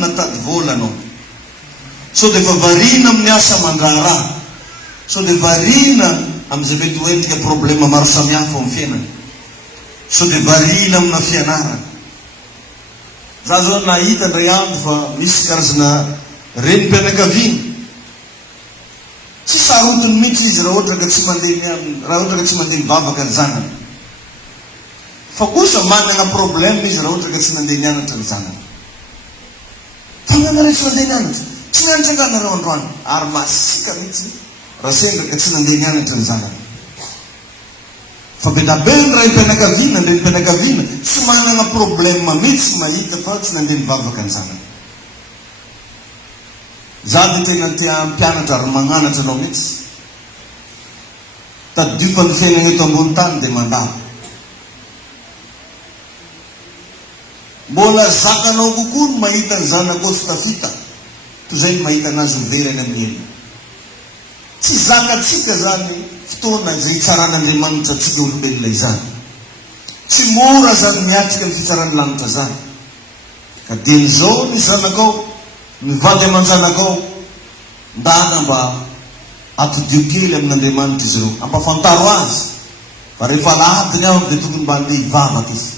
natady vola anao. So de fa varina amin'ny asa mandrara. So de varina am'izay mety hoendrika problema maro samihafa amin'ny fiainana. So de varina amina fianarana. Za zao nahita ndray andro fa misy karazana renim-pianakaviana. Tsy sarotiny mihitsy izy raha ohatra ka tsy mandeha mivavaka ny zanany. Fa kosa manana problème izy raha ohatra ka tsy nandeha nianatra ny zanany. Tanana ray tsy nandeha nianatra. Tsy nianatra reo androany. Ary masika mihitsy raha sendra ka tsy nandeha nianatra ny zanany. Fa be be ny raim-pianakaviana, ny renim-pianakaviana tsy manana problème mihitsy mahita fa tsy nandeha nivavaka ny zanany. Za de tena tia mpianatra ary magnanatra anao mihitsy. Taddio fa ny fiainana eto ambony tany de mandalo. Mbola zakanao kokoa ny mahita ny zanako tsy tafita. Toy izay ny mahita anazy overany amin'ny elo. Tsy zakatsika zany fotoana izay hitsaran'Andriamanitra atsika olombelona izany. Tsy mora zany miatrika amin'ny fitsarany lanitra zany. Ka dian'izao ny zanakao, mivady aman-janakao, ndana mba atodio kely amin'Andriamanitra izy ireo, ampafantaro azy fa rehefa lahadiny aho dia tokony mba andeha hivavaka izy.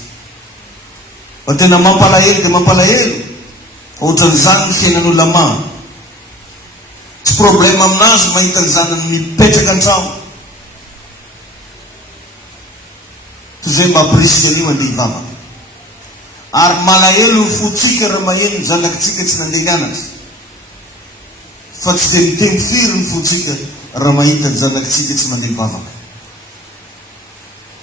Fa tena mampalahelo dia mampalahelo. Fa ohatran'izany ny fiainan'olona maro. Tsy problema aminazy mahita ny zanany mipetraka an-trano. Toy izay mba hampirisika an'io andeha hivavaka. Ary malahelo ny fotsika raha maheno ny zanakitsika tsy nandeha nianatra. Fa tsy dia miteny firy ny fotsika raha mahita ny zanakitsika tsy mandeha hivavaka.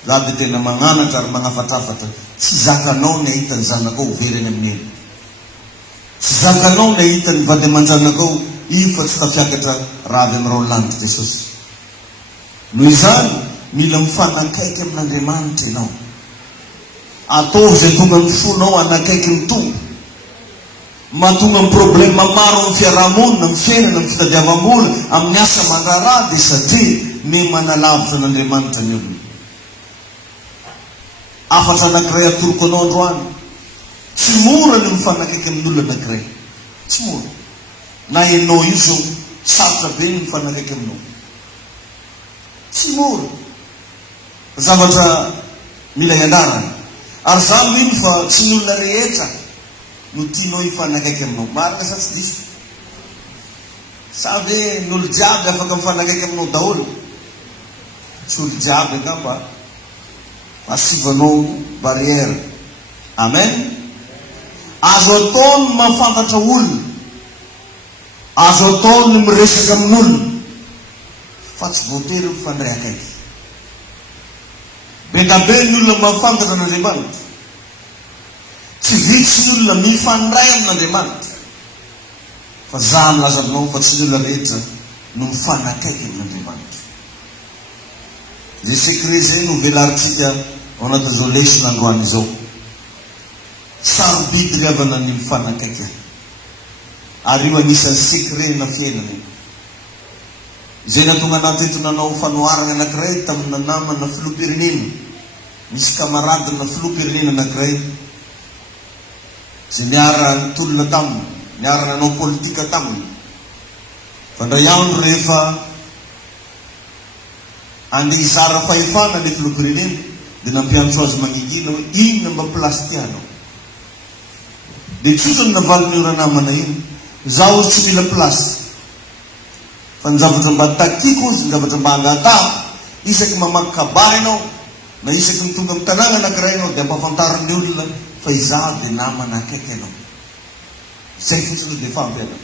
Za dia tena magnanatra ary manafatrafatra. Tsy zakanao ny ahita ny zanakao overany amin'ny elo. Tsy zakanao ny ahita ny vady aman-janakao io fa tsy tafiakatra raha avy amin'irao lanitra Jesosy. Noho izany mila mifanakaiky amin'Andriamanitra ianao. Ataovy izay tonga ny fonao anakaiky ny tompo. Mahatonga ny problema maro amin'ny fiarahamonina, amin'ny fiainana, amin'ny fitadiavam-bola, amin'ny asa mandrara dia satria ny manalavitra an'Andriamanitra ny olona. Afatra anankiray atoroko anao androany. Tsy mora ny mifanakaiky amin'olona anankiray. Tsy mora. Na ianao io zao sarotra be ny mifanakaiky aminao. Tsy mora. Zavatra mila ianarana. Ary zany mino fa tsy ny olona rehetra no tianao hifanakaiky aminao. Marina sa tsy diso? Sa ve ny olo jiaby afaka mifanakaiky aminao daholo? Tsy olo jiaby angamba asivanao barrière. Amen. Azo ataony mahafantatra olona. Azo ataony miresaka amin'olona. Fa tsy voatery mifandray akaiky. Be da be ny olona mahafantatra an'Andriamanitra. Tsy vitsy ny olona mifandray amin'Andriamanitra. Fa za milaza aminao fa tsy ny olona rehetra no mifanakaiky amin'Andriamanitra. Zay sekret zay no velarintsika ao anatin'izao lesona androany izao. Sarobidy ry havana ny mifanakaiky. Ary io anisan'ny sekret na fiainana. Izay natonga anaty eto nanao fanoharana anankiray tamina namana filoham-pirenena. Misy kamaradina filoham-pirenena anankiray. Izay niara nitolona taminy, niara nanao politika taminy. Fa ndray andro rehefa andeha hizara fahefana le filoham-pirenena dia nampiantso azy maningina hoe inona mba plasy tianao. Dia tsotrany navaliny ora namana iny, zaho tsy mila plasy. Fa ny zavatra mba takiko izy, ny zavatra mba angatahako, isaky mamaky kabary ianao, na isaky ny tonga amin'ny tanàna anankiray ianao dia ampahafantarin'ny olona fa izaho dia namana akaiky ianao. Zay fotsiny dia fampy ianao.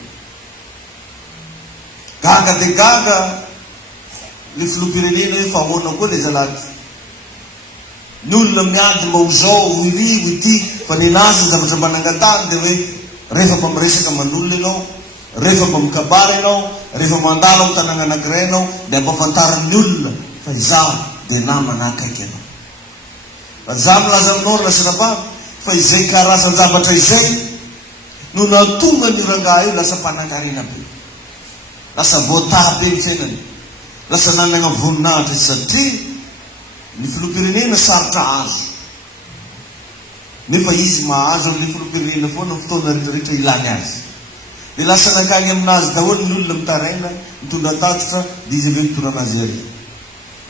Gaga dia gaga le filoham-pirenena hoe fa ahoana koa le zalaty. Ny olona miady mba ho zao, ho iri, ho ity, fa ny nazy ny zavatra mba nangatahany dia hoe rehefa mba miresaka aman'olona ianao, rehefa mba mikabary ianao, rehefa mandalo amin'ny tanàna anankiray ianao dia ampahafantarin'ny olona fa izaho dia namana akaiky ianao. Fa za milaza aminao rasinabavy fa izay karazan-javatra izay no natonga ny rangahy io lasa mpanankarena be. Lasa voataha be ny fiainany. Lasa nanana voninahitra satria ny filoham-pirenena sarotra azo. nefa izy mahazo amin'ny filopirenina foana fotoana rehetrarehetra ilany azy. Dia lasa nakany aminazy daholo ny olona mitaraina mitondra tatitra dia izy aveo mitondra anazy ary.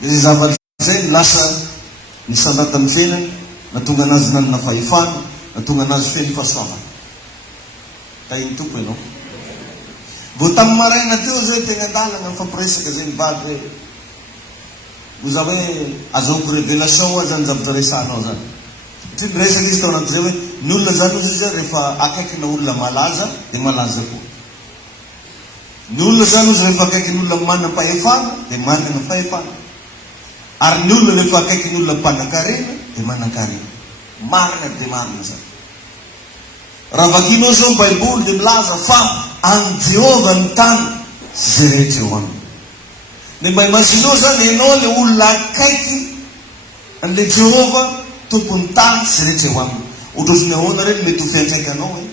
Dia izay zavatra izay lasa nisandrata amin'ny fiainany, natonga anazy nanana fahefana, natonga anazy feno fahasoavana. Tahiny tompo ianao. Vao tamin'ny maraina teo zay teny an-dalana mifampiresaka zay mivady hoe oza hoe azaoko révélation hoa zany zavatra resanao zany. Satria miresaka izy tao anaty zay hoe ny olona zany ozy izy rehefa akaikina olona malaza dia malaza koa. Ny olona zany ozy rehefa akaikiny olona manam-pahefana dia manana fahefana. Ary ny olona rehefa akaikiny olona mpanan-karena dia manan-karena. Marina dia marina zany. Raha vakinao zao ny Baiboly dia milaza fa any Jehova ny tany zay rehetra eo aminy. Dia mba imaginao zany ianao le olona akaiky an'le Jehova tompony tany zay rehetra eo aminy. Ohatrany ahoana reny mety ho fiantraika anao e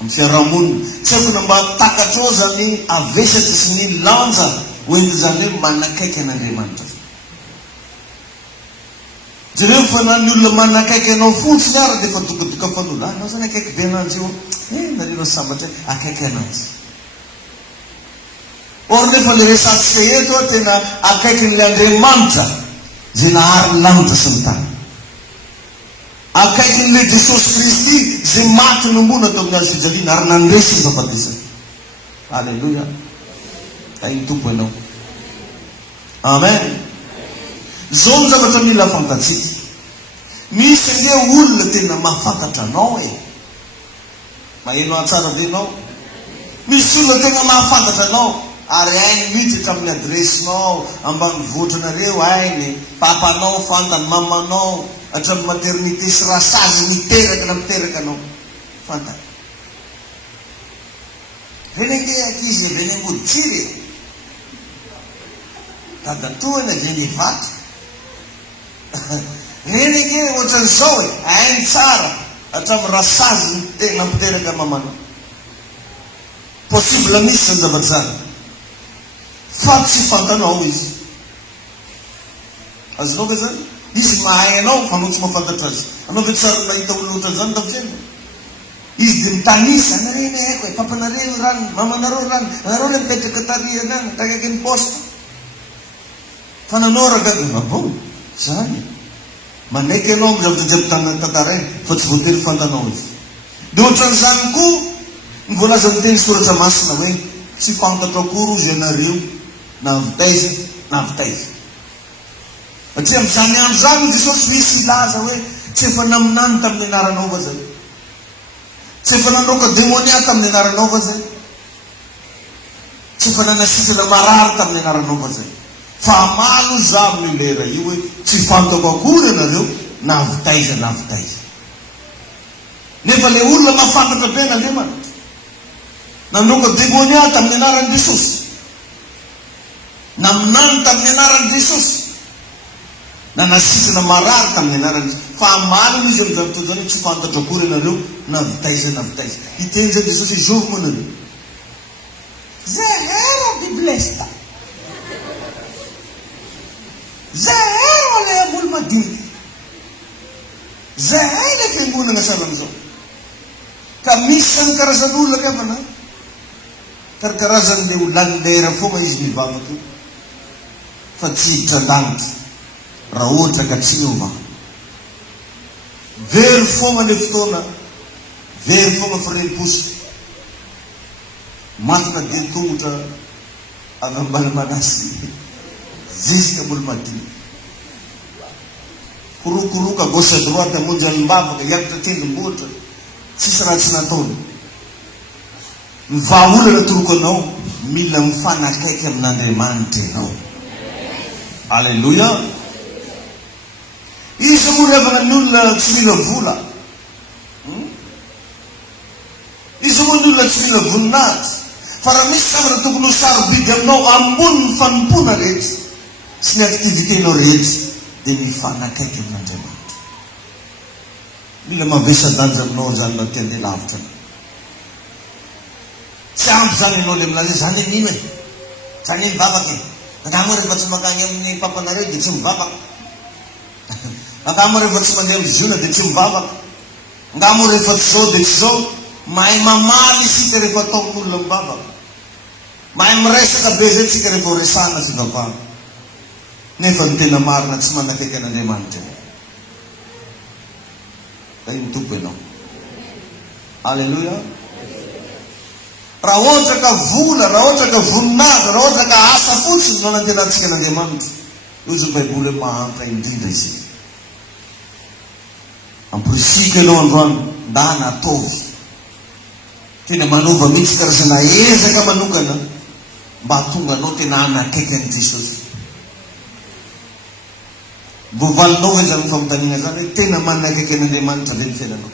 amin'ny fiarahamonina. Tsy haiko na mba takatra ao zany avesatra sy ny lanja hoendy zany hoe manakaiky an'Andriamanitra. Jereo fa na ny olona manakaiky anao fotsiny ara dia efa dokadoka fanolo. Anao zany akaiky be ananjy eo. Nareo sambatra akaiky ananjy. Or nefa le resantsika eto tena akaikin'le Andriamanitra zay nahary ny lanitra sy ny tany. Akaikin'le Jesosy Kristy zay maty nombona tao amin'ny azy fijaliana ary nandresy ny fahafatesana. Alleluia. Tahiny tompo ianao. Amen. Zao ny zavatra mila fantatsika. Misy ange olona tena mahafantatra anao e. Maheno atsara be anao. Misy olona tena mahafantatra anao. Ary hainy mihitsy hatramin'ny adresinao ambanivohitranareo, hainy papanao fantany, mamanao, hatramin'ny maternité sy rasazy miteraka na miteraka anao fantany. Reny ange akizy avy any amboditsiry dadatoana avy any vaty. Reny ange ohatran'izao e, hainy tsara hatramin'ny rasazy na miteraka mamanao. Possible misy zany zavatra zany. Fa tsy fantanao izy. Azonao ve zany? Izy mahay anao fa anao tsy mahafantatra azy. Anao ve tsara mahita olona ohatran' zany tao fiainana? Izy dia mitanisa, anareo ne haiko e, papanareo rano, mamanareo rano, anareo le mipetraka tariana any, takaiky ny poste. Fa nanao ragaga, abo, zany. Manaiky anao amin'ny zavatra jiaby tantarainy, fa tsy voatery fantanao izy. Dia ohatran'izany koa ny voalaza ny teny soratra masina hoe tsy fantatra akory ozy ianareo na vitaiza na vitaiza. Satria amin'izany andro zany Jesosy misy milaza hoe tsy efa naminany tamin'ny anaranao va zay, tsy efa nandroaka demônia tamin'ny anaranao va zay, tsy efa nanasitrana marary tamin'ny anaranao va zay. Fa malo za amin'ny lera io hoe tsy fantako akory ianareo na vitaiza na vitaiza. Nefa le olona mahafantatra be n'Andriamanitra nandroaka demônia tamin'ny anaran'i Jesosy, naminany tamin'ny anaran'i Jesosy, nanasitrana marary tamin'ny anaran'i Jesosy. Fa malo izy amin'izany fotoana zany tsy fantatra akory ianareo na vitaiza na vitaiza. Hiteny zany Jesosy jovy manareo. Zehero biblesta. Zehero le ambolo madinika. Zahay le fiangonana saran'izao. Ka misy zany karazan'olona kavana. Karakarazan'le olany lera foana izy mivavaka io. Fa tsy hiditra-danitra raha ohatra ka tsy miova. Very foana le fotoana, very foana firem-poso. Matina dia tongotra avy ambany manasy ziska ambolo madinika. Korokoroka gauche à droite amonjy any mbavaka hiakitra tendrombohitra, tsisy raha tsy nataony. Ny vahaolana toroko anao mila mifanakaiky amin'Andriamanitra ianao. Alleluia. Izy moa revana ny olona tsy mila vola. Izy moa ny olona tsy mila voninahitra. Fa raha misy zavatra tokony ho sarobidy aminao ambony ny fanompona rehetra sy ny aktivité-nao rehetra dia mifanakaiky amin'Andriamanitra. Mila mavesa-danja aminao zany mba tia andeha lavitra. Tsy ampy zany ianao le milaza zany mino e, zany mivavaka e. Angamo rehefa tsy makany amin'ny papanareo dia tsy mivavaka. Angamo rehefa tsy mandeha amin'ny ziona dia tsy mivavaka. Angamo rehefa tsy zao dia tsy zao. Mahay mamaly isika rehefa atao amin'olona mivavaka. Mahay miresaka be zay tsika rehefa resana fivavahana. Nefa ny tena marina tsy manakaiky an'Andriamanitra. Kay ny tompo ianao. Alleluia. Raha ohatra ka vola, raha ohatra ka voninahitra, raha ohatra ka asa fotsiny no anantenantsika an'Andriamanitra, io zay Baiboly mahanta indrindra isika. Amporisika ianao androany nda nataovy. Tena manova mihitsy karazana ezaka manokana mba hatonga anao tena anakaiky an'i Jesosy. Vovalinao hoe zany famotanina zany hoe tena manakaiky an'Andriamanitra ve ny fiainanao.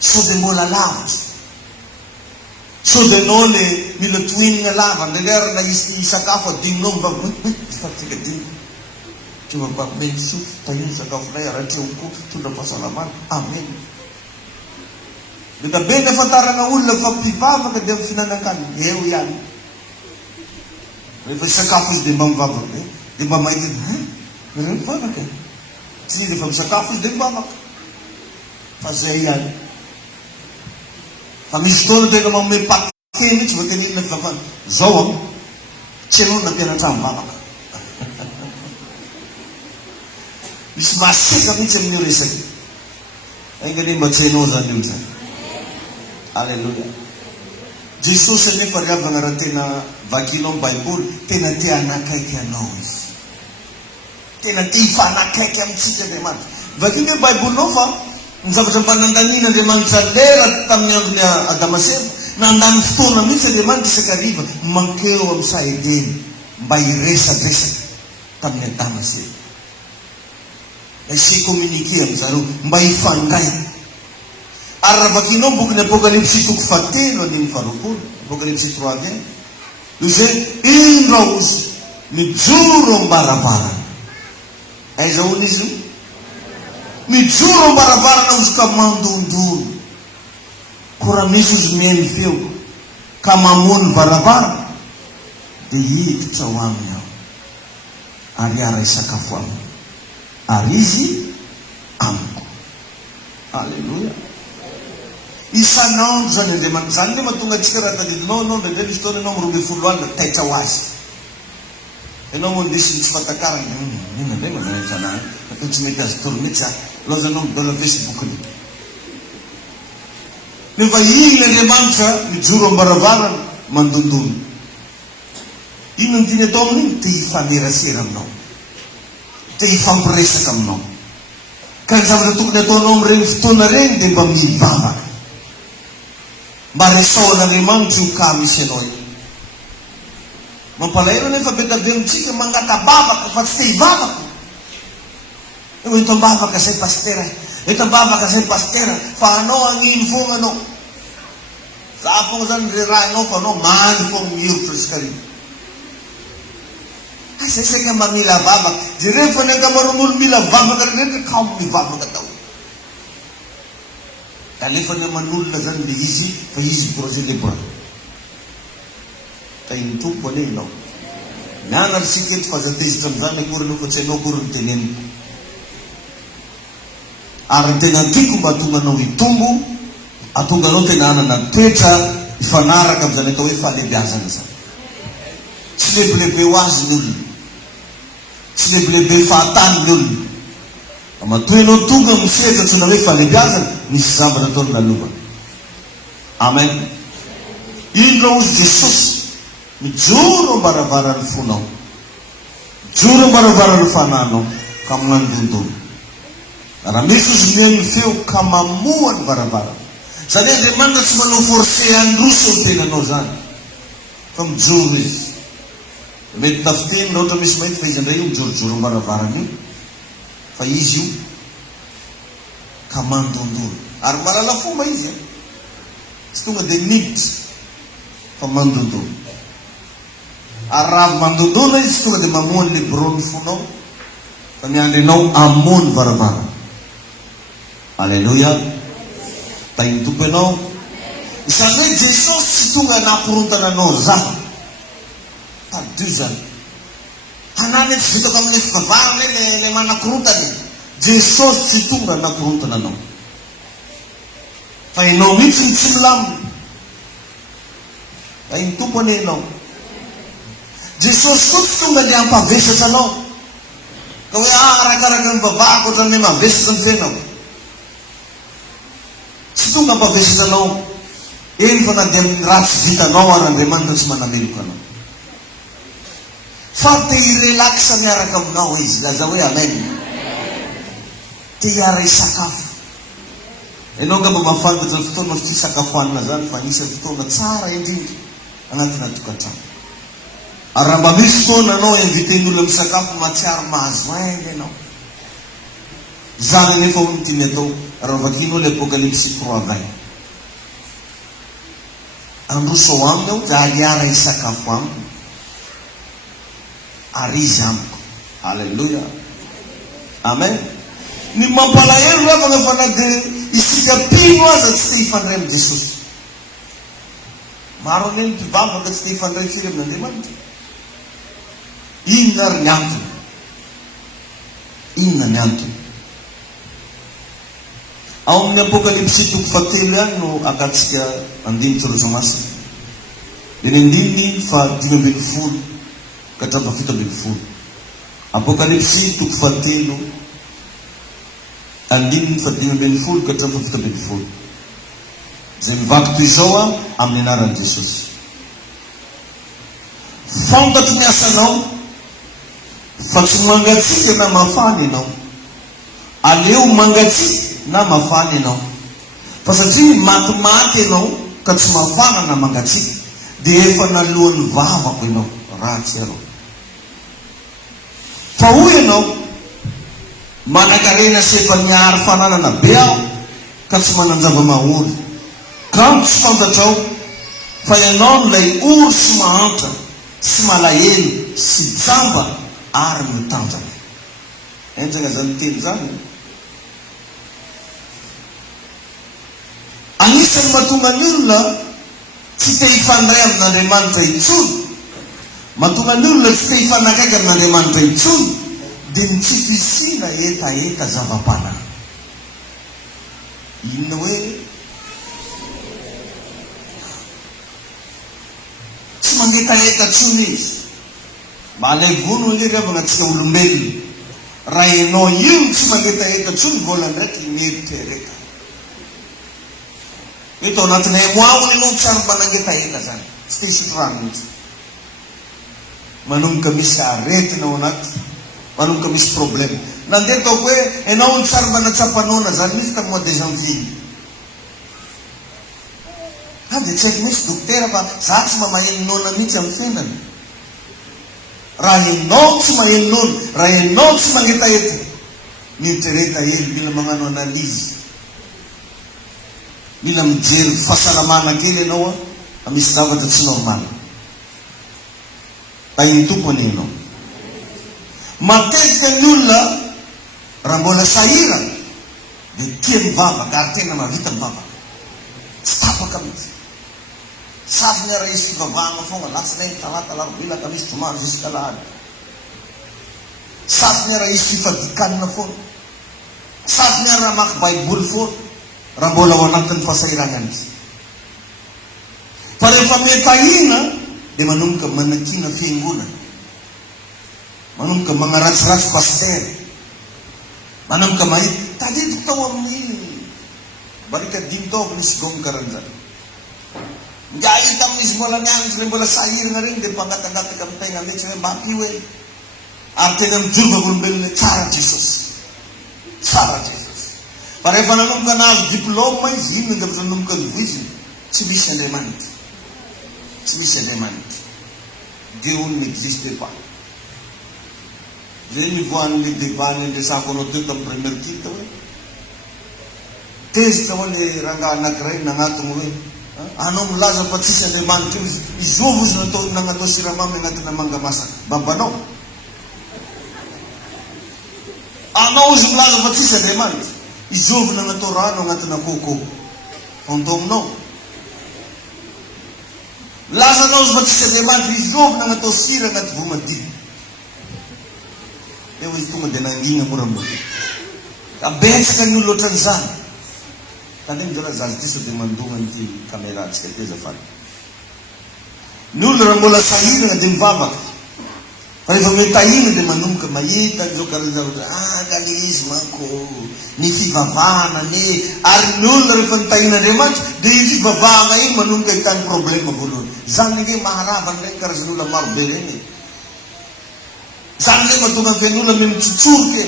Sao dia mbola lavitra. Sao dia anao le mila tohinina lava. Ndraindray na isakafo adinonao mivavaka. Fatsika adinona. Tsy mampameny soa. Tahiny sakafonay aratrehoko tondra fahasalamana. Amen. Dia be ny afantarana olona fa mpivavaka dia amin'ny fihinan-kanina. Eo ihany. Rehefa isakafo izy dia mba mivavaka. Dia mba mahita ireo mivavaka. Tsy rehefa misakafo izy dia mivavaka. Fa zay ihany. Fa misy fotoana tena manome pakeny mihitsy vao tena inona fivavahana. Zao tsy anao nampianatra mivavaka. Misy masika mihitsy amin'io resaky. Aingany mba tsy hainao zany io zany. Alleluia. Jesosy anefa ry havana raha tena vakinao amin'ny Baiboly, tena te hanakaiky anao izy. Tena te hifanakaiky amintsika Andriamanitra. Vakinao ny Baibolinao fa ny zavatra mba nandaniana Andriamanitra lera tamin'ny andron'ny Adama sy Eva, nandany fotoana mihitsy Andriamanitra isakariva mankeo amin'ny Saedeny mba hiresadresaka tamin'ny Adama sy Eva. Essaye communiquer amin'izareo mba hifandray. Ary raha vakinao bokin'ny Apocalypse toko 7 andininy 20, Apocalypse 3:1, io zay indra ozy mijoro ambaravarana. Aiza hono izy io? Mijoro ambaravarana ozy ka mandondoro. Ko raha misy ozy mihaino feo ka mamono varavarana dia hiditra ho aminy aho ary ara isakafo aminy ary izy amiko. Alleluia. Isanandro zany Andriamanitra zany le mahatonga antsika raha tadidinao anao ndraindray misy fotoana anao miroa 20 alina taitra ho azy. Ianao moa ndesiny tsy fantakarana indray mazana isanany atao tsy mety azy toro mihitsy ahy lozanao midola Facebook-ny. Nefa iny Andriamanitra mijoro ambaravarana mandondolo. Ino ny tiany atao amin'iny? Te hifanerasera aminao, te hifampiresaka aminao. Ka ny zavatra tokony ataonao amin'ireny fotoana reny dia mba mivavaka, mba resaon'Andriamanitra io ka misy anao iny. Mampalahelo nefa be tabe amintsika mangatabavaka fa tsy te hivavaka. Eto mbavaka zay pastera, eto mbavaka zay pastera, fa anao agnino foana anao. Za foana zany rerahinao fa anao many foana mihoritra isikarivo. Asa isaka mba mila vavaka. Jereo fa ny ankamaroan'olo mila vavaka rehetra ka mivavaka tao. Alefa ny aman'olona zany le izy fa izy projet libre. Tay ny tompo ane ianao. Mianatra sika eto fazatezitra amin'izany akory anao fa tsy hainao akory ny teneniko. Ary ny tena tiako mba hatonga anao hitombo, hatonga anao tena hanana toetra hifanaraka amin'izany atao hoe fahalebiazana zany. Tsy lehibolebe ho azy ny olona, tsy lehibolebe fahatany ny olona. Matoy anao tonga misehatra tsona hoe fahalebiazana, misy zavatra ataony lalova. Amen. Indra ozy Jesosy mijoro ambaravarany fonao, mijoro ambaravarany fananao ka manandondolo. Raha misy ozy mihaino feo ka mamoa ny varavarana. Zany Andriamanitra tsy manao forcé androso ny tenanao zany, fa mijoro izy. Mety tafiteny na ohatra misy mahita fa izy indray io mijorojoro ambaravarana io, fa izy io ka mandondolo. Ary malala fomba izy, tsy tonga dia niditra fa mandondolo. Ary raha mandondolo izy tsy tonga dia mamoany le brony fonao, fa miandry anao amony varavarana. Alleluia. Tainy tompo ianao. Izany hoe Jesosy tsy tonga nakorontana anao zaho. Tadio zany. Hanany tsy vitako amin'ny fivavahana le manakorontany. Jesosy tsy tonga nakorontana anao. Fa ianao mihitsy ny tsy milamina. Fa iny tompo ane ianao. Jesosy koa tsy tonga le hampavesatra anao. Ka hoe arakaraka ny vavahako ohatran'ny mavesatra ny fiainako. Tsy tonga hampavesatra anao. Eny fa na dia amin'ny ratsy vitanao ary Andriamanitra tsy manameloka anao. Fa te hirelaksa miaraka aminao izy. Laza hoe amen. Te hiara isakafo. Ianao ngamba mahafantatra ny fotoana fisakafoanana zany fa anisany fotoana tsara indrindra anatina tokantrano. Ary raha mba misy fotoana anao inviten'olona misakafo matsiaro mahazo aina ianao. Zany anefa hoy ny tiany atao raha vakinao le Apocalypse 3:20. Androso ao aminy aho za hiara isakafo amiko ary izy amiko. Halleluja. Amen. Ny mampalahelo rehefa rehefa na dia isika pino aza tsy te hifandray amin'ny Jesosy. Maro ane ny mpivavaka tsy te hifandray firy amin'Andriamanitra. Inona ary ny antony? Inona ny antony? Ao amin'ny Apocalypse 3:7 ihany no akatsika andiny tsolotra masina. Dia ny andininy 5:10 ka hatramin'ny 7:10. Apocalypse 3:7 andininy 5:10 ka hatramin'ny 7:10. Zay mivaky toy izao amin'ny anaran'i Jesosy. Fantatro ny asanao fa tsy mangatsiaka na mafana ianao. Aleo mangatsiaka na mafana ianao. Fa satria matimaty ianao ka tsy mafana na mangatsiaka dia efa nalohan'ny vavako ianao. Ratsy ianao. Fa hoy ianao manakarena sy efa niary fananana be aho ka tsy manan-java-mahory. Kanto tsy fantatrao fa ianao nilay ory sy mahantra sy malahelo sy jamba ary mitanjaka. Enjaka zany teny zany. Anisan'ny mahatonga ny olona tsy te hifandray amin'Andriamanitra intsony. Mahatonga ny olona tsy te hifanakaiky amin'Andriamanitra intsony dia ny tsy fisina etaeta zava-panahy. Inona hoe tsy mangetaeta tsony izy. Mba alay vono ilay rehefa anatsika olombelona. Raha ianao io tsy mangetaeta tsony vola ndraiky mieritreretra. Eto anatinay moavana ianao tsary manangetaeta zany. Tsy te hisotro rano mihitsy. Manomboka misy aretina ao anaty. Manomboka misy problème. Nandeha taoko hoe ianao ny tsary manatsapanona zany misy tamin'ny mois de janvier. Dia tsy haiko misy dokotera fa za tsy mamaheno nona mihitsy amin'ny fiainana. Raha ianao tsy maheno nona, raha ianao tsy mangetaeta, mieritreretra hely mila magnano analizy. Mila mijery fahasalamana kely ianao misy zavatra tsy normal. Iny tompony ianao. Matetika ny olona raha mbola sahira dia tia mivavaka ary tena mavita mivavaka. Tsy tapaka mihitsy. Safiny raha izy fivavahana foana latsinainy talata alarobia lakamisy zoma jusqu'à lahady. Safiny raha izy fifadikanina foana. Safiny raha mamaky baiboly foana raha mbola ao anatin'ny fahasahirana izy. Fa rehefa metahina dia manomboka manakina fiangonana. Manomboka magnaratsiratsy paster. Manomboka mahita tadidiko tao amin'ny barika 5 tao nisy gomy karan'izany. Nga hita amin'izy mbola nianatra mbola sahirana reny dia mpangatangataka amin'ny tegna mihitsy hoe mampio e. Ary tena mijorova olombelona tsara Jesosy. Tsara Jesosy. Fa rehefa nanomboka nahazo diplôme izy, inona dia nanomboka nivoiziny? Tsy misy Andriamanitra. Tsy misy Andriamanitra. Dieu n'existe pas. Zay nivoan'le débat nendresako anao teo tamin'ny première titre hoe tezitra ho le rangahy anankiray nagnatony hoe anao milaza fa tsisy Andriamanitra io izovo izy nagnatao siramamy anatina manga masaka. Babanao. Anao izy milaza fa tsisy Andriamanitra. Izovo nagnatao rano anatina coco. Fantominao. Lazanao izy fa tsisy Andriamanitra. Izovo nagnatao sira anaty vomadilo. Eo izy tonga dia nangina moramora. Abetsaka ny olo ohatran'izany. Tandremo zao zaza ty sao dia mandona ty caméra antsika ty azafady. Ny olo raha mbola sahirana dia mivavaka. Fa rehefa metahina dia manomboka mahita zao karazana kale izy manko ny fivavahana ary ny olona rehefa nitahin'Andriamanitra dia iny fivavahana iny manomboka hitany problema voalohany. Zany hoe maharava an'ireny karazan'olona marobe reny. Zany hoe mahatonga ny fiain'olona me mitsotsoroka e.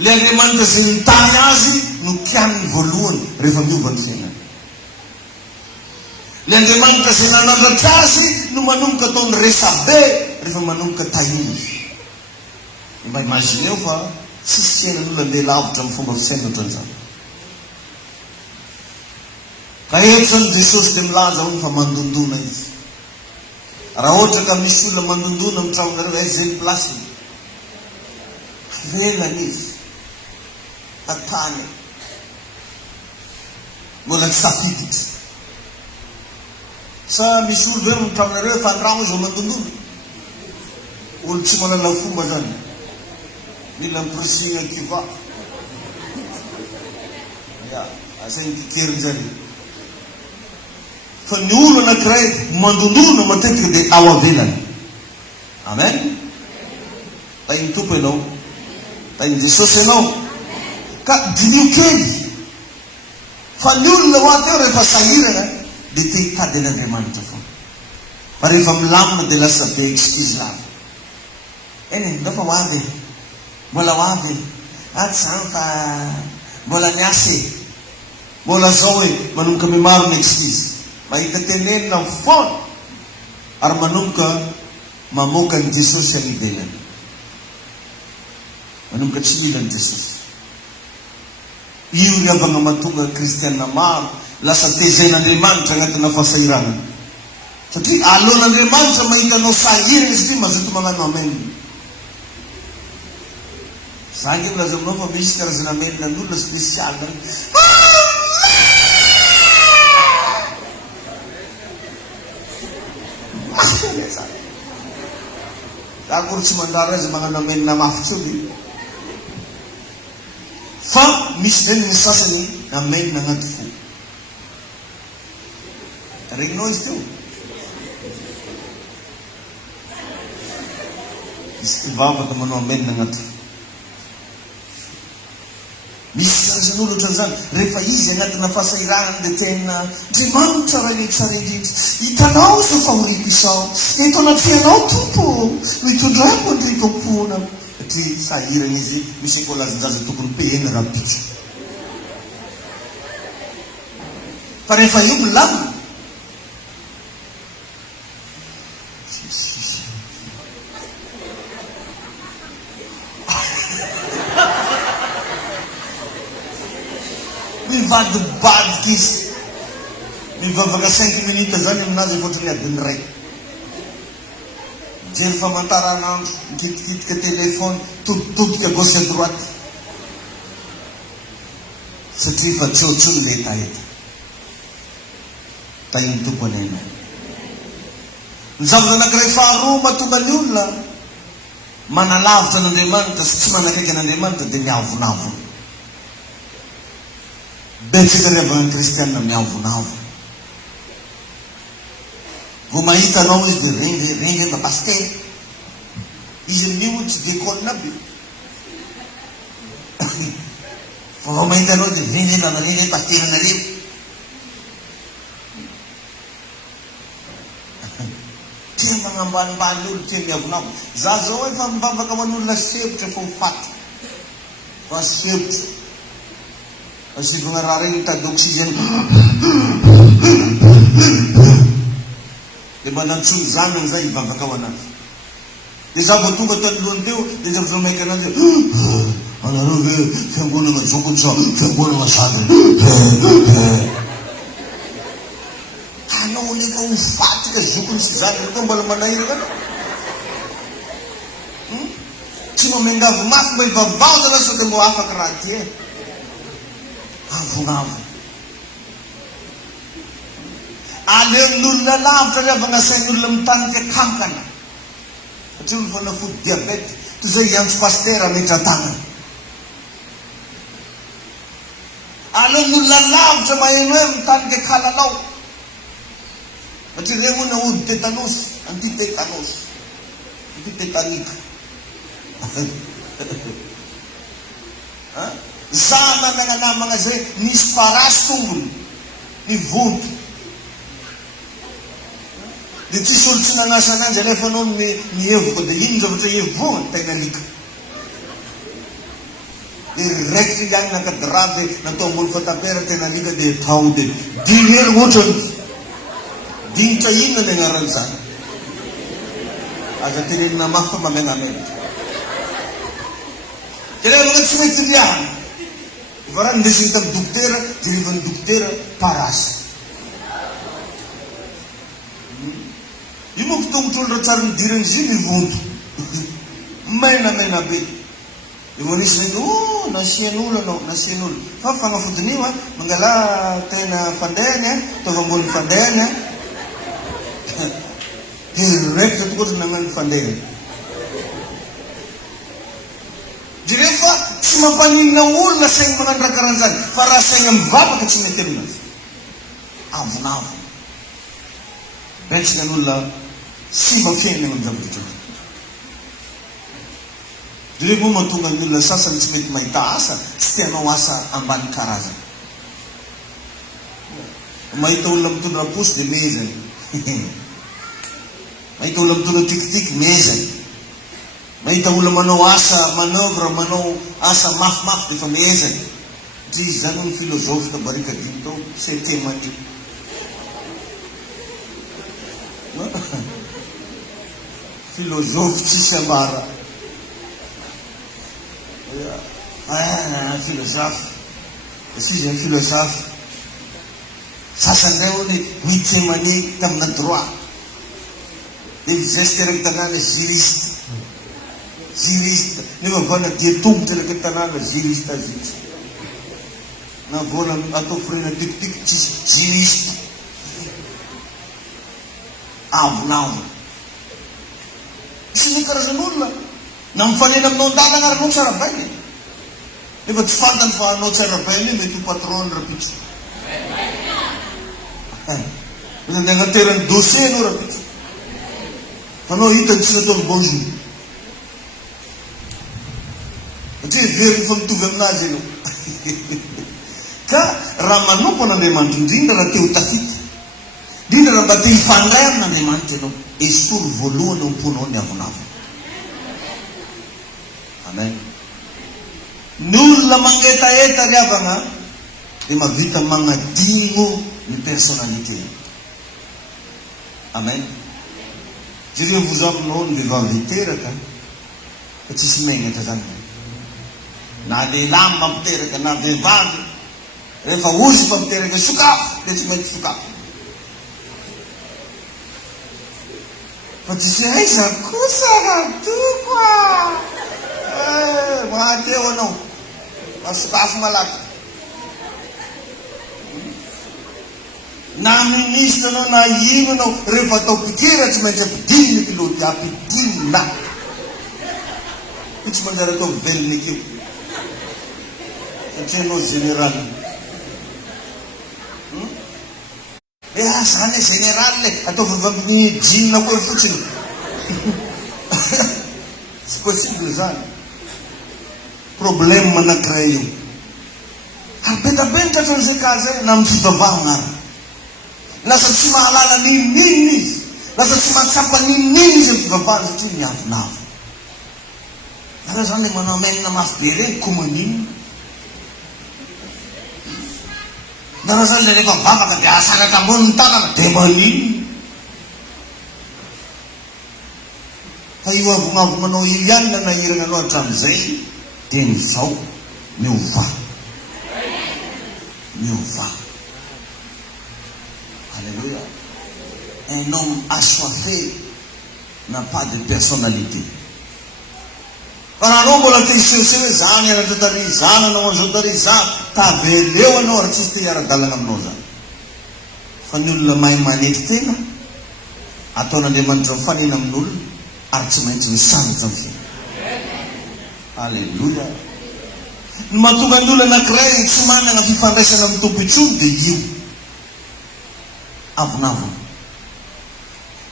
Le Andriamanitra zay nitany azy no kianiny voalohany rehefa miova ny fiainany. Le Andriamanitra zay nanandratra azy no manomboka ataony resabe rehefa manomboka tahiny. Mba imagineo fa tsisy fiainan'olona andeha lavitra amin'ny fomba fisaina ohatran'izany. Ka eto zany Jesosy dia milaza hono fa mandondona izy. Raha ohatra ka misy olona mandondona amin'ny tranonareo, zay ny plasiny. Velany izy. Atany. Mbola tsy tafiditra. Sa misy olo ve amin'ny tranonareo efa andramo izy mandondona? Olo tsy manala fomba zany. Mila miprosina kiva. Ya, asainy kikery zany. Fa ny olo anankiray mandondona matetika dia ao avelany. Amen. Tainy Tompo ianao. Tainy Jesosy ianao. Ka dinio kely. Fa ny olona ho aty eo rehefa sahirana dia te hitady an'Andriamanitra foana. Fa rehefa milamina dia lasa be excuse lava. Eny nda fa ho avy. Mbola ho avy. Tsy zany fa mbola niasa e. Mbola zao hoe manomboka mimaro ny excuse. Mahita tenenina foana ary manomboka mamoaka ny Jesosy any ivelany. Manomboka tsy mila ny Jesosy. Io ny avana mahatonga kristianina maro lasa tezain'Andriamanitra agnatina fahasahirana. Satria alohan'Andriamanitra mahita anao sahirana satria mazoto magnano amen. Zany io laza aminao fa misy karazana amenina n'olona spesialy. Akory tsy mandara azy magnano amenina mafy tsony. Fa misy reny ny sasany amenina agnaty fo. Regninao izy teo. Izy tivavaka manao amenina agnaty fo. Misy karazan'olo ohatran'izany rehefa izy agnatina fahasahirana dia tena Andriamanitra raha ny tsara indrindra. Hitanao zao fa horiko isao. Eto anaty fiainao Tompo. Mitondrako ny tompona. Satria sahirana izy misy ekolazin-jaza tokony pehena raha pitsa. Fa rehefa io milamina. Mivadibadika izy. Mivavaka 5 minutes zany aminazy efaotrany adiny ray. Jery famantaranandro, mikitikitika telefony, toditodika gauche à droite. Satria fa tsotsony le etaeta. Tainy Tompo anena. Ny zavatra anankiray faharoa mahatonga ny olona manalavitra an'Andriamanitra sy tsy manakaiky an'Andriamanitra dia miavonavo. Betsaka revana kristianina miavonavo. Vao mahita anao izy dia rengy mba paster. Izy amin'io tsy dia école aby. Fa vao mahita anao dia rengy paster anareo. Tia magnambanimbany olo, tia miavonavo. Za zao efa mivavaka man'olona sepotra fa ho faty. Fa sepotra. Asivana raha regny mitady oxygène. Dia mba nantsony zanany zay hivavaka ao anazy. Dia za vao tonga tany lohany teo dia za vao maika anazy anareo ve fiangonana zokony sa fiangonana sady. Anao nefa ho fatika zokony sy zanany koa mbola manahiraka anao. Tsy mamengavo mafy mba hivavahana sao dia mbo afaka raha ty e. Avonavo. Aleon'olona lavitra re avy agnasain'olona mitanika kankana. Satria olo fanafody diabety toy zay iantso paster ametra tagnana. alon'olona lavitra maheno hoe mitandika kalalao. Satria reo moa naody tetanosy, antitetanosy, antitetanika. Za nananamagna zay nisy parasy tongony, ny vonto. Dia tsisy olo tsy nanasa ananjy alefa anao mihevoka dia ino zavatra hevohany tegna alika. Dia raikitra ihany nakadira dia natao ambony fatapera tena alika dia tao dia dimy hely ohatrany. Dinitra inona ny agnaran'izany. Aza tenenina mafy fa mamenamena. Dia rehefa tsy mety riahana. Efa raha nindesiny tamin'ny dokotera, jerevan'ny dokotera parasy. Io moa tongotra olo raha tsara nidiran'izy io mivonto. Menamena be. Dia vo nisy neny, nasian'olo anao, nasian'olo. Fa fagnafodin'io mangala tena fandehany, taova ambony fandehany. Dia raikitra tokoa ohatry nagnano fandehany. Dia rehefa tsy mampaninona olona saigny magnano raha karan'izany, fa raha saigna mivavaka tsy mety aminazy. Avonavo. Betsaka n'olona sy mafiaina amin'ny zavatra. Dia rehefa moa mahatonga ny olona sasany tsy mety mahita asa, tsy tianao asa ambany karazana. Mahita olona mitondra posy dia mezany. Mahita olona mitondra tikitika mezany. Mahita olona manao asa manœuvre, manao asa mafimafy dia efa mezany. Dia izany ny filôzofy tabarika dimy tao, c'est témoigné. Filôzofy tsisy ambara. Filôzofy. Sisy ny filôzofy. Sasany ray hoy ny témoigné tamina droit. Dia geste raiky tanàna juriste. Juriste. Nefa vana dia tongotra raiky tanàna juriste azy. Na vola atao frena tikitika tsisy juriste. Avonavo. Sy ny karazan'olona na mifanena aminao an-dalana ary anao tsara bainy. Nefa tsy fantany fa anao tsara bainy mety ho patron rapitso. Mety andeha agnaterany dossier anao rapitso. Fa anao hitany tsy nataony bonjour. Satria veriny fa mitovy aminazy anao. Ka raha manompo an'Andriamanitra indrindra raha te ho tafita. Indrindra raha mba te hifandray amin'Andriamanitra ianao, esory voalohany ao am-ponao ny avonavo. Amen. Ny olona mangetaeta ry avana dia mavita magnadigno ny personnalité. Amen. Jireo vous aminao ny vehivavy teraka fa tsisy megnatra zany. Na lehilahy mampiteraka na vehivavy rehefa ozy mampiteraka sokafo dia tsy maintsy sokafo. Fa tsisy aiza kosa ratoko mahateo anao masokafo malaky. Na ministre anao na ino anao rehefa atao pikira tsy maintsy ampidiny ny piloty ampidiny na io tsy manjary atao velony akeo satria anao général. Zany général le atao vavambiny jean koa fotsiny. Tsy possible zany. Problème anankiray io. Ary betabenitra hatran'izay ka zay na amin'ny fivavahana ary. Lasa tsy mahalala ninonino izy. Lasa tsy mahatsapa ninonino izy amin'ny fivavahana satria miavonavo. Raha zany manao menina mafy be reny komanino. Na raha zany le rehefa vavaka dia asanaka ambony ny tanana dia manino. Fa io avonavo manao io ihany na nahirana anao hatramin'izay dia nyzao miova. Miova. Alléluia. Un homme assoiffé n'a pas de personnalité. Fa anao mbola te hisehoseho hoe zany anatra tary zany anao an'izao tary zany taveleo anao ary tsisy te hiara-dalana aminao zany. Fa ny olona mahay manety tena ataon'Andriamanitra mifanena amin'olona ary tsy maintsy misandratra amin'ny fiainana. Alléluia. Ny mahatonga ny olona anankiray tsy manana fifandraisana amin'ny tompo intsony dia io avonavona.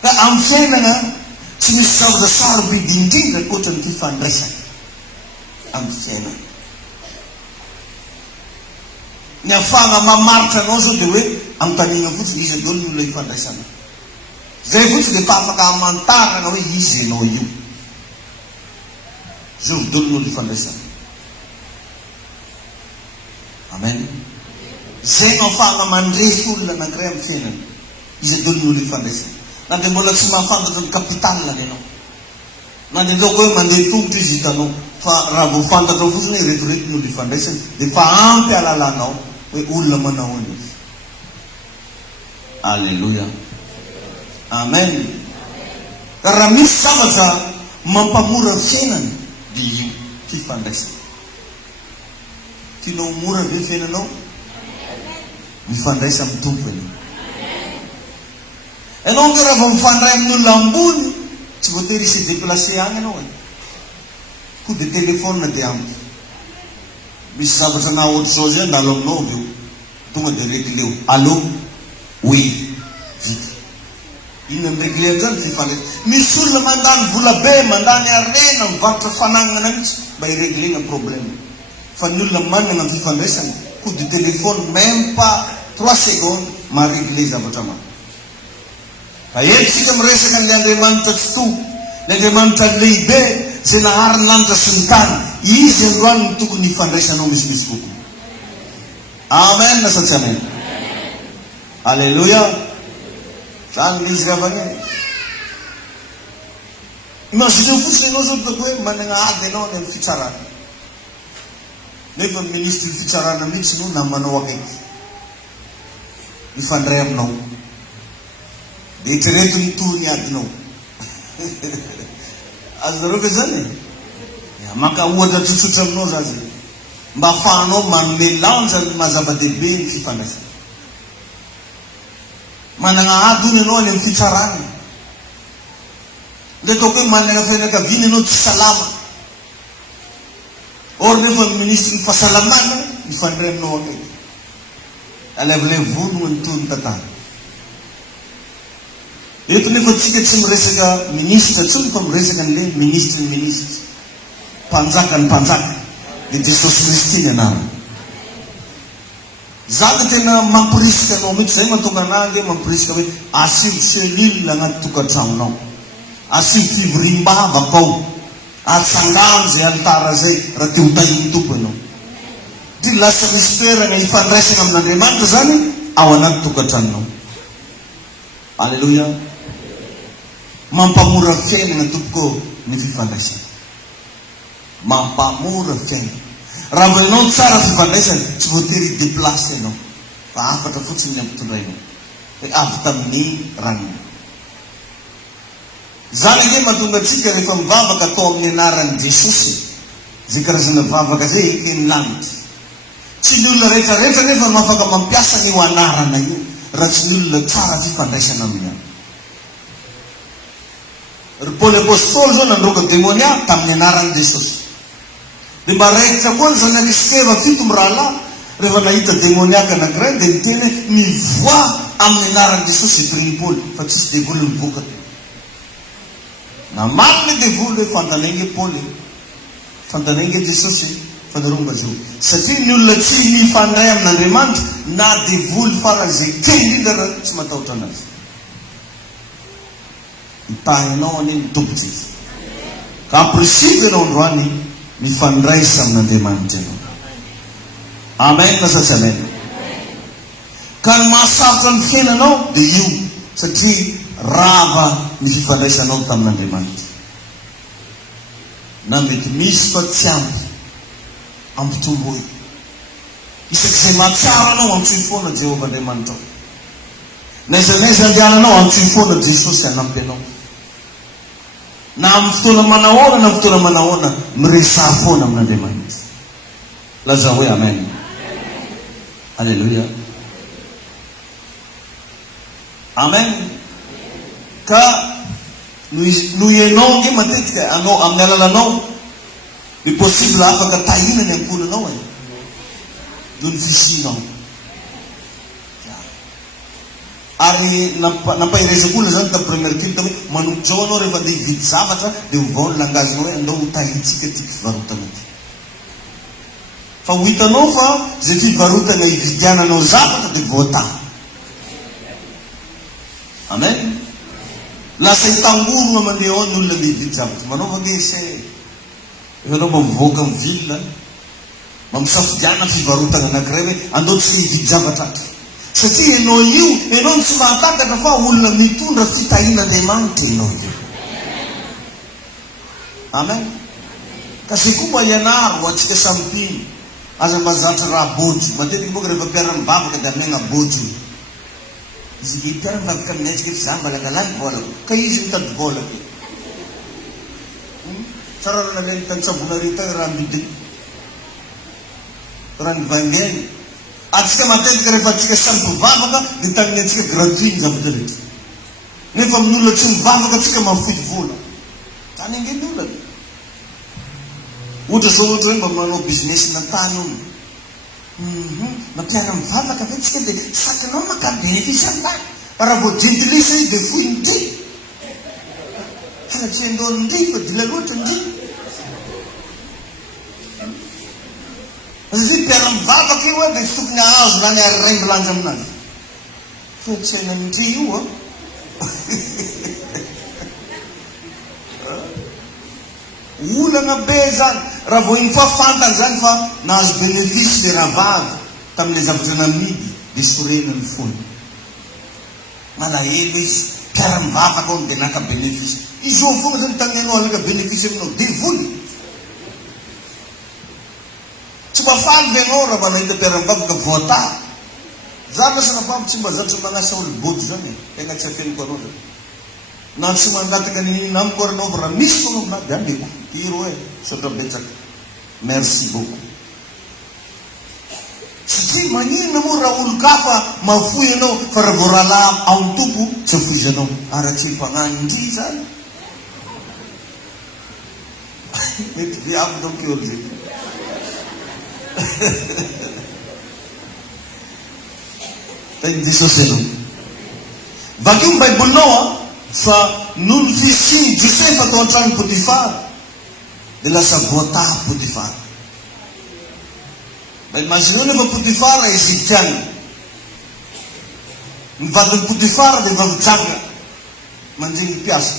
Ka amin'ny fiainana tsy misy zavatra sarobidy indrindra ankoatra ny fifandraisana amin'ny fiainana. Ny ahafahana mamaritra anao zao dia hoe anontaniana fotsiny izy daholo ny olona hifandraisana. Zay fotsiny dia efa afaka hamantarana hoe izy ianao io. Zay daholo ny olona hifandraisana. Amen. Zay no ahafahana mandresy olona anankiray amin'ny fiainana. Izy daholo ny olona hifandraisana. Na dia mbola tsy mahafantatra ny kapitalina ianao. Na dia laoko hoe mandeha tongotra izy hitanao. Fa raha vao fantatra fotsiny hoe retorety ny olona hifandraisana dia efa ampy alalanao hoe olona manao izy. Alleluia. Amen. Ka raha misy zavatra mampamora fiainana dia io fifandraisana. Tianao mora ve fiainanao? Mifandray amin'ny tompo ianao. Ianao ke raha vao mifandray amin'olona ambony tsy voatery hisy déplacé agny ianao e. Coup de téléphone dia ampy. Misy zavatra na ohatry zao zay andalo aminao avy eo tonga dia réglé eo. Allô? Oui. Vita. Iny amin'ny réglé an'izany fifandraisana. Misy olona mandany vola be, mandany arena, mivarotra fanagnana mihitsy mba hiréglena problème. Fa ny olona manana fifandraisana, coup de téléphone même pas 3 secondes maharéglé zavatra maro. Fa etsika miresaka ny Andriamanitra tsy to, ny Andriamanitra lehibe zay nahary ny lanitra sy ny tany, izy androany ny tokony hifandraisanao misimisy kokoa. Amen na sa tsy amen? Alleluia. Zany izy ravagny. Imagine fotsiny ianao zao hitako hoe manana ady ianao any amin'ny fitsarana. Nefa ministry ny fitsarana mihitsy no namanao akaiky. Mifandray aminao. Dia eritrereto ny to ny adinao. Azonareo ve zany? Maka ohatra tsotsotra aminao zazy. Mba ahafahanao manome lanja ny mazava-dehibe ny fifandraisana. Manana ady hono ianao any amin'ny fitsarana. Ndraiky hoe manana fianakaviana ianao tsy salama. Or nefa ny ministry ny fahasalamana mifandray aminao akaiky. Alevilevo no ny tantara. Eto nefa tsika tsy miresaka ministra tsony fa miresaka n'le ministry ny ministry. Mpanjaka ny mpanjaka. Dia Jesosy Kristy ny anarany. Zaka tena mampirisika anao mihitsy. Zay mahatonga anazy mampirisika hoe asio selule agnaty tokantranonao. Asio fivoriam-bavaka ao. Atsangano zay alitara zay raha te ho tahin'ny tompo ianao. Dia lasa misy toerana hifandraisana amin'Andriamanitra zany ao anaty tokantranonao. Alleluia. Mampamora fiainana tompoko ny fifandraisana. Mampamora fiainana. Raha vao ianao tsara fifandraisana tsy voatery déplacé ianao. Fa afatra fotsiny ny ampitondrainao. Hoe avy tamin'ny ranony. Zany ake mahatonga antsika rehefa mivavaka atao amin'ny anaran'i Jesosy. Zay karazana vavaka zay ekeny lanitra. Tsy ny olona rehetrarehetra nefa no afaka mampiasa ny ho anarana io raha tsy ny olona tsara fifandraisana amin'ny any. Ry Paoly apôstôly zao nandroaka demonia tamin'ny anaran'i Jesosy. Dia mba raikitra koa ny zanak'iskeva 7 mirahalahy rehefa nahita demoniaka anankiray dia niteny mivoa amin'ny anaran'i Jesosy etoriny Paoly fa tsisy devoly mivoaka teo. Namalina devoly hoe fantanenge Paoly, fantanenge Jesosy fanaromba zao. Satria ny olona tsy mifandray amin'Andriamanitra na devoly farany zay kely indrindra raha tsy matahotra anazy. Itahinao any ny tompotsy izy. Ka amprisipe ianao androany mifandraisa amin'Andriamanitra ianao. Amen na sa tsy amen? Ka ny mahasarotra ny fiainanao dia io satria rava ny fifandraisanao tamin'Andriamanitra. Na mety misy fa tsy ampy ampitomboy. Isak'izay mahatsara anao antsoy foana Jehovah Andriamanitra. Naiza andehananao antsoy foana Jesosy hanampy anao. Na amin'ny fotoana manahoana na fotoana manahoana miresah foana amin'Andriamanitra. Laza hoe amen. Alleluia. Amen. Ka no ianao nge matetika anao amin'ny alalanao Impossible afaka tahina ny ankonanao e. Noho ny fisinao. Ary nampahiresako olona zany tamin'ny première kily hoe manombotra ao anao rehefa andeha hividy zavatra dia ovao ny langazinao hoe andao ho tahitsika ty fivarotana ty. Fa ho hitanao fa zay fivarotana hividiananao zavatra dia voataha. Amen. Lasa hitangorona mandeha ao ny olona mividy zavatra. Manao fa nge se efa anao mamivoaka amin'ny ville mamisafidiana fivarotana anankiray hoe andao tsika hividy zavatra aty. Satria ianao no tsy mahatakatra fa olona mitondra fitahin'Andriamanitra ianao io. Amen. Kasi koa mba ianaro ho atsika sampino aza mazatra raha bojo. Matetiky moka rehefa mpiara-mivavaka dia amegna bojo. Izy ke mpiara-mivavaka amin'atsika efa za mba langalany volako. Ka izy mitady volako. Tsara raha naleny tany-tsavona rita raha mbidiny. Raha ny vaingeny. Atsika matetika rehefa atsika samy mpivavaka dia taniny atsika gratuit ny zavatra rehetra. Nefa amin'ny olona tsy mivavaka atsika mafidy vola. Tany angeny olona. Ohatra zao ohatra hoe mba manao business na-tany olo. Mampiara mivavaka ve tsika dia sakanao maka bénéfice an-tany. Raha vao gentilisa izy dia fohy ny dry. Tsy andao ny dry fa dila loatra ny dry. Satria mpiara-mivavaka io dia tsy tokony ahazo na ny ariraimby lanja aminazy. Fa tsy haina mindry io a. Olana be zany. Raha vao iny fafantany zany fa nahazo bénéfice le raha vavy tamin'ilay zavatra namidy dia sorena ny fony. Malahelo izy mpiara-mivavaka ao dia naka bénéfice. Izy eo foana zany taminanao alaka bénéfice aminao dia voly. Tsy mafaly ve anao raha manahita mpiara-mivavaka voataha. Za lasa napambo tsy mba zatra manasa olo bojo zany tegna tsy afeniko anao zany. Na tsy mandataka ny namiko aranao fa raha misy foana aminah dia andeko iro e sotra betsaka. Merci beaucoup. Satria maninona moa raha olo-kafa mafoy ianao fa raha vao rahalahy ao tompo tsy afoizanao. Araky mpagnano indry zany. Mety viavy donc eo zay. Tany Jesosy anao. Bakeo ny baibolinao fa noho ny fisiny Josefa tao an-trano Potifara dia lasa voataha Potifara. Mba imagineo nefa Potifara Egyptiana. Ny vadiny Potifara dia vavijanga manjeny mpiasa.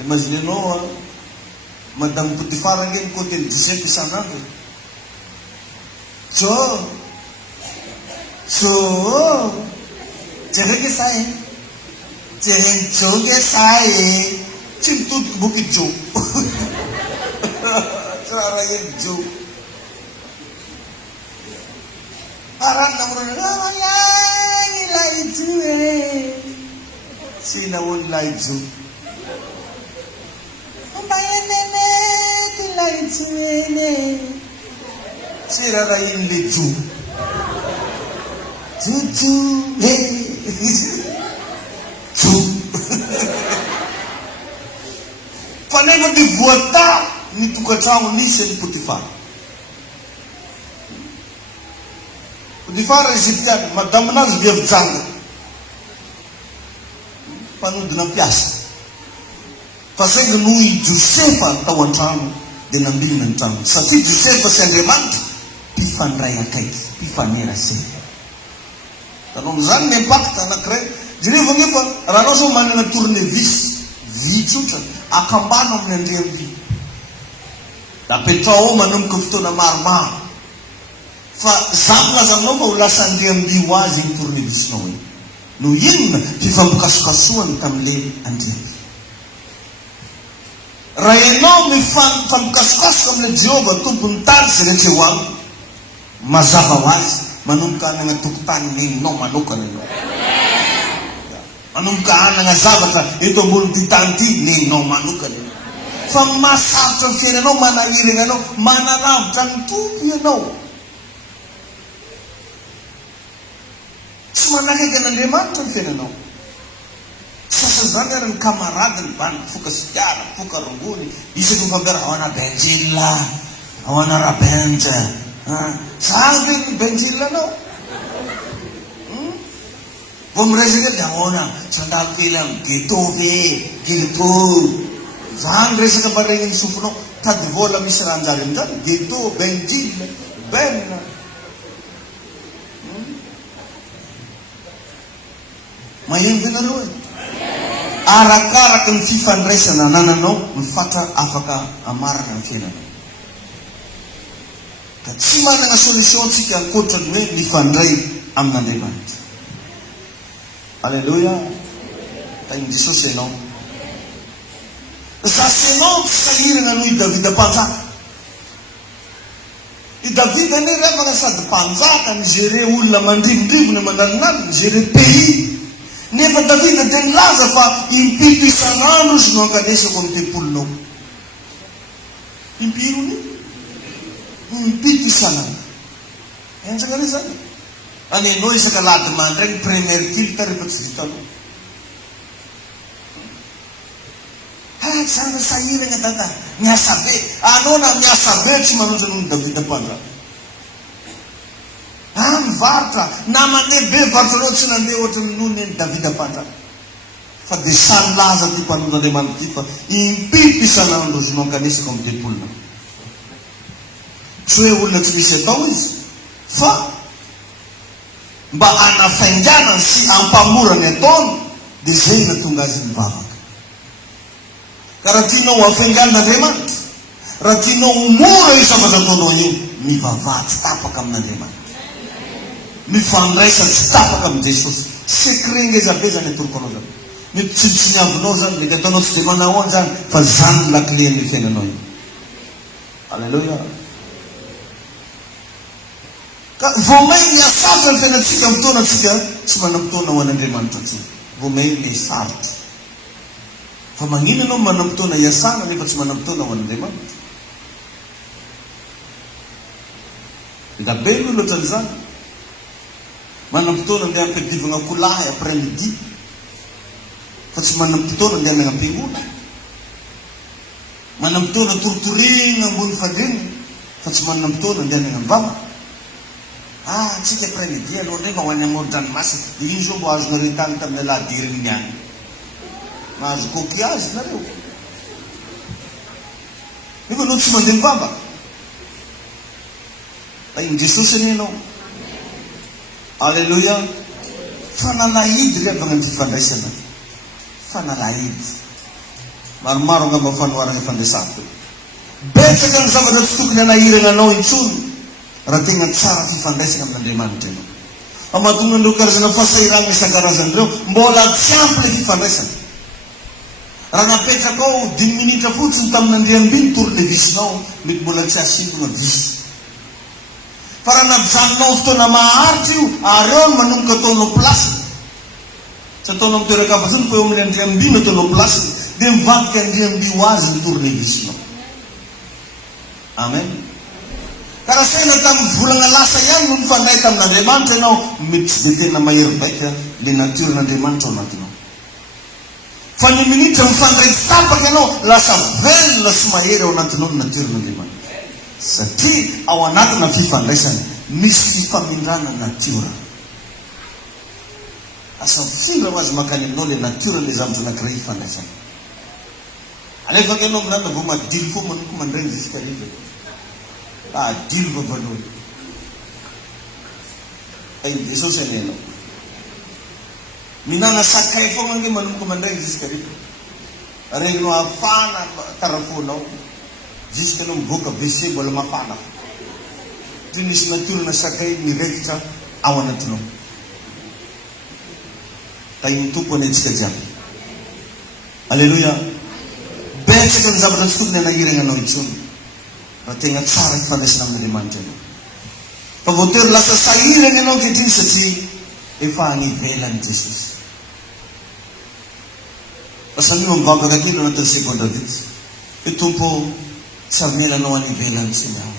Imaginenao madame Potifara nge ny côté ny Josefa isan'andro. Jereke sai. Jereng joge sai. Cintut bukit jo. Cara yang jo. Aran namrun yang ilai jo. Sina won ilai jo. Ambayan nene ilai jo ne. Sira rayin le jo. Cucu, cu. Fanefa ny voata ny tokantrano nisy ny Potifara. Potifara Egyptiana, madamo anazy viavijanga. Mpanodina mpiasa. Fa saingy noho i Josefa tao an-trano dia nambinina ny trano. Satria Josefa sy Andriamanitra mpifandray akaiky, mpifanerasera. Tanao amin'izany ny impact anankiray. Jereva nefa raha anao zao manana tournevis vy tsotra akambana amin'ny andriam-by. Da apetrao ao manomboka fotoana maromaro. Fa zamina aminao fa ho lasa andriam-by ho azy ny tournevisinao iny. No inona fifampokasokasoany tamin'ilay andriam-by. Raha ianao mifampikasokasoka amin'ilay Jehova tompony tany sy rehetra eo aminy, mazava ho azy manomboka hanana tokotany nenao manokana ianao. Manomboka hanana zavatra eto ambony ty tany ty nenao manokana ianao. Fa masarotra ny fiainanao, manahirana anao, manalavitra ny tompo ianao. Tsy manakaiky an'Andriamanitra ny fiainanao. Sasany zany ary ny kamaradiny bany foka sigara foka rongony isaky mifampiara ao ana benjila ao ana rabenja za ve ny benjila anao vao miresaka dia ahoana sandalo kely amin'ny geto ve geto zany resaka mba regny ny sofonao tady vola misy ranjary amin'izany geto benjila benna mahengo ianareo e arakaraka ny fifandraisana anananao mifatra afaka amarana ny fiainanao ka tsy manana solution tsika ankoatrany hoe mifandray amin'Andriamanitra. Alleluia. Tain'ny Jesosy ianao zasy ianao tsy sahirana noho i Davida mpanjaka. I Davida ane revana sady mpanjaka nigere olona mandrivondrivona mandalinany nigere pays. Nefa Davida dia nilaza fa impito isan'andro izy no ankanesako amin'ny tempolinao. Impirony impito isan'andro. Enzaka re zany. Anenao isaka lady mandray premier tilte rehefa tsy vitanao. Zana sahirana dada miasa be. Anao na miasa be tsy manonja noho ny Davida mpanjaka. Mivarotra na mandeha be varotranao tsy nandeha ohatra noho ny Davida mpanjaka. Fa dia samy laza ty mpanondran'Andriamanitra ty fa impito isan'andro izy no ankanesako amin'ny tempolina. Tsy hoe olona tsy misy atao izy fa mba anafainganany sy ampamorany ataony dia zay natonga azy mivavaka. Ka raha tianao afaingan'Andriamanitra, raha tianao mora io zavatra ataonao io, mivavaha tsy tapaka amin'Andriamanitra, mifandraisa tsy tapaka amin' Jesosy. Secret ngezabe zany atoroko anao zany. Mety tsy niavinao zany, mety ataonao tsy dia manao any zany, fa zany lakile ny fiainanao io. Alleluia. Ka vomay miasatra ny fiainatsika amin'ny fotoanatsika tsy manam-potoana ho an'Andriamanitra tsika. Vomay misarotra. Fa magnino anao manam-potoana iasana nefa tsy manam-potoana ho an'Andriamanitra. Da be aloha loatra n'izany. Manam-potoana andeha ampidivana kolahy après midi fa tsy manam-potoana andeha amin'ny am-piangola. Manam-potoana tortorina ambony fandrina fa tsy manam-potoana andeha amin'ny am-bava. Tsika après midi aloha rehefa ho any amoron-dranomasina iny zao mbo azonareo tany tamin'ny aladiriny any. Mahazo coquillage nareo. Nefa anao tsy mandeha mivavaka. Tain'ny Jesosy anie ianao. Alleluia. Fanalahidy revana ny fifandraisana. Fanalahidy. Maromaro angamba fanoharana fandraisana. Betsaka ny zavatra tsy tokony hanahirana anao intsony raha tegna tsara fifandraisana amin'Andriamanitra ianao. Amahatonga andreo karazana fasahirana isan-karazany ireo mbola tsy ampy le fifandraisana. Raha napetraka ao 10 minitra fotsiny tamin'Andriambiny tournevisinao mety mbola tsy asintona visy. Fa raha nabijanonao fotoana maharitra io ary eo no manomboka ataonao plasiny. Tsy ataonao amin'ny toeran-kafatsiny fa eo amin'ny Andriamby no ataonao plasiny dia mivadika Andriamby ho azy ny tournevisinao. Amen. Ka raha saina tamin'ny volana lasa ihany no mifandray tamin'Andriamanitra ianao mety tsy dia tena mahery baika le natiorn'Andriamanitra ao anatinao. Fa ny minitra mifandray tsy tapaka ianao lasa velona sy mahery ao anatinao ny natiorn'Andriamanitra. Satria ao anatina fifandraisana misy fifamindrana natiora. Asa mifindra ho azy makany aminao le natiora le zavatra anankiray hifandraisana. Alefaka ianao mirana vao madilo fo manoko mandray jusqu'à livre. Dilo vavanao. Tain'ny Jesosy anie ianao. Minana sakay foana ange manomboka mandray jusqu'à livre. Regninao afana tarafonao. Jusqu'à anao mivoaka WC mbola mafana. Toy nisy natiorana sakay mirekitra ao anatinao. Tain'ny Tompo anetsika jiaby. Alleluia. Betsaka ny zavatra tsy tokony hanahirana anao intsony. Raha tegna tsara hifandraisana amin'Andriamanitra ianao. Fa voatery lasa sahirana ianao ankehitriny satria efa anivelany Jesosy. Lasa anio mivavaka kely anatin'ny sekondra vitsy. Hoe Tompo tsy amelanao anivelany tsy miao.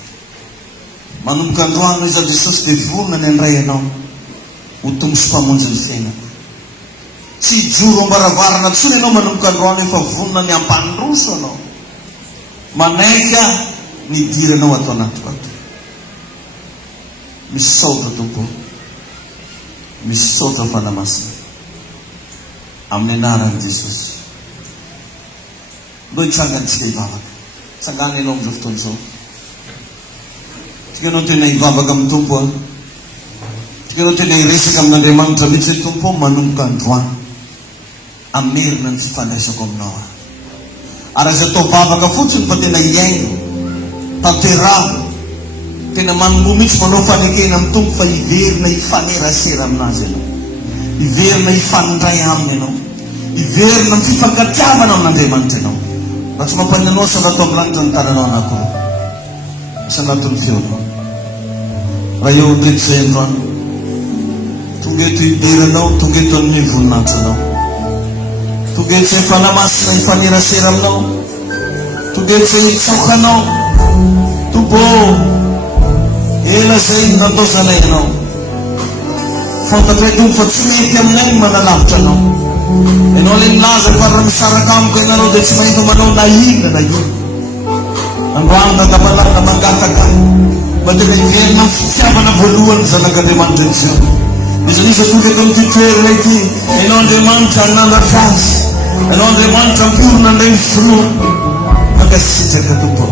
Manomboka androany iza Jesosy dia vorona ny andray ianao ho tombo sy mpamonjy ny fiainako. Tsy joro ambaravarana tsony ianao manomboka androany efa vonona ny ampandroso anao. Manaika ny diranao atao anatiko ato. Misy saotra tompo, misy saotra fanamasina amin'ny anaran'i Jesosy. Mbo hitsangantsika hivavaka. Tsangana ianao amin'izao fotoana izao. Tikanao tena hivavaka amin'ny tompo a. Tikanao tena hiresaka amin'Andriamanitra mihitsy hoe tompo manomboka androany. Amerina ny fifandraisako aminao a. Ary aza atao vavaka fotsiny fa tena hiaino, tanteraho, tena manombo mihitsy manao fanekena amin'ny tompo fa hiverina hifanerasera aminazy ianao. Hiverina hifandray aminy ianao. Hiverina amin'ny fifankatiavana amin'Andriamanitra ianao. Raha tsy mampanyanao sanato amin'ny lanitra ny tananao anankiroa. Sanaton'ny feonao. Raha eo ndreky izay androany. Tonga eto hiberanao, tonga eto amin'ny voninahitranao. Tonga eto izay fanamasina hifanerasera aminao. Tonga eto izay hitsaokanao. Tompo, ela izay natao zanay ianao. Fantatra tompo fa tsy mety aminay manalavitra anao. Ianao ilay milaza fa raha misaraka amiko ianareo dia tsy mahita manao na inona na inona. Androany nadamalana mangataka mba tena hiverina amin'ny fitiavana voalohany zanak'Andriamanitra etsy. Iza tonga eto amin'ity toerana ity, ianao Andriamanitra nandratra azy. Ianao Andriamanitra ampiorina indray firoa. Mankasitraka tompo.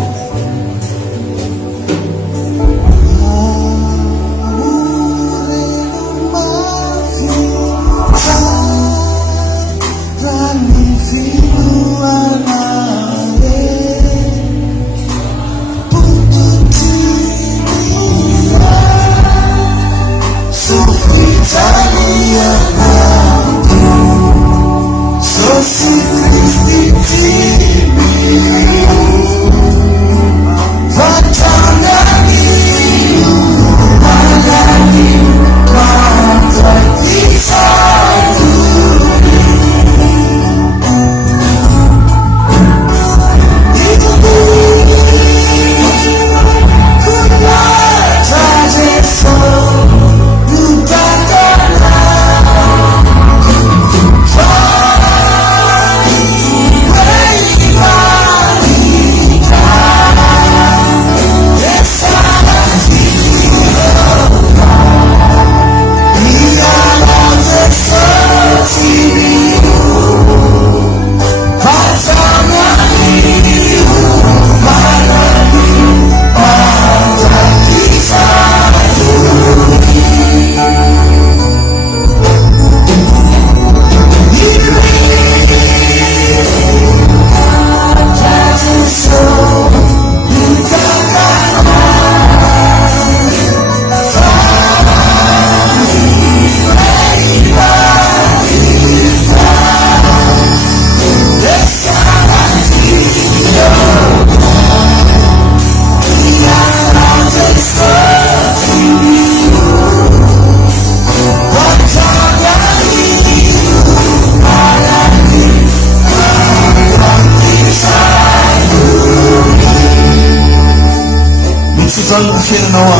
Fiainanao a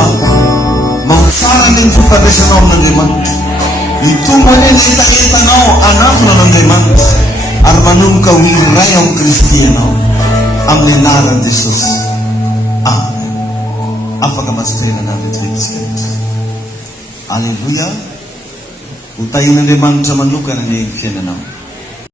mahatsara ny fifandraisanao amin'Andriamanitra. Mitombo eny ny etaetanao anatona an'Andriamanitra ary manomboka ho iray ao Kristy ianao amin'ny anaran'i Jesosy. Amen. Afaka masotenana vetivetsika. Alleluia. Ho tahin'Andriamanitra manokana ny fiainanao.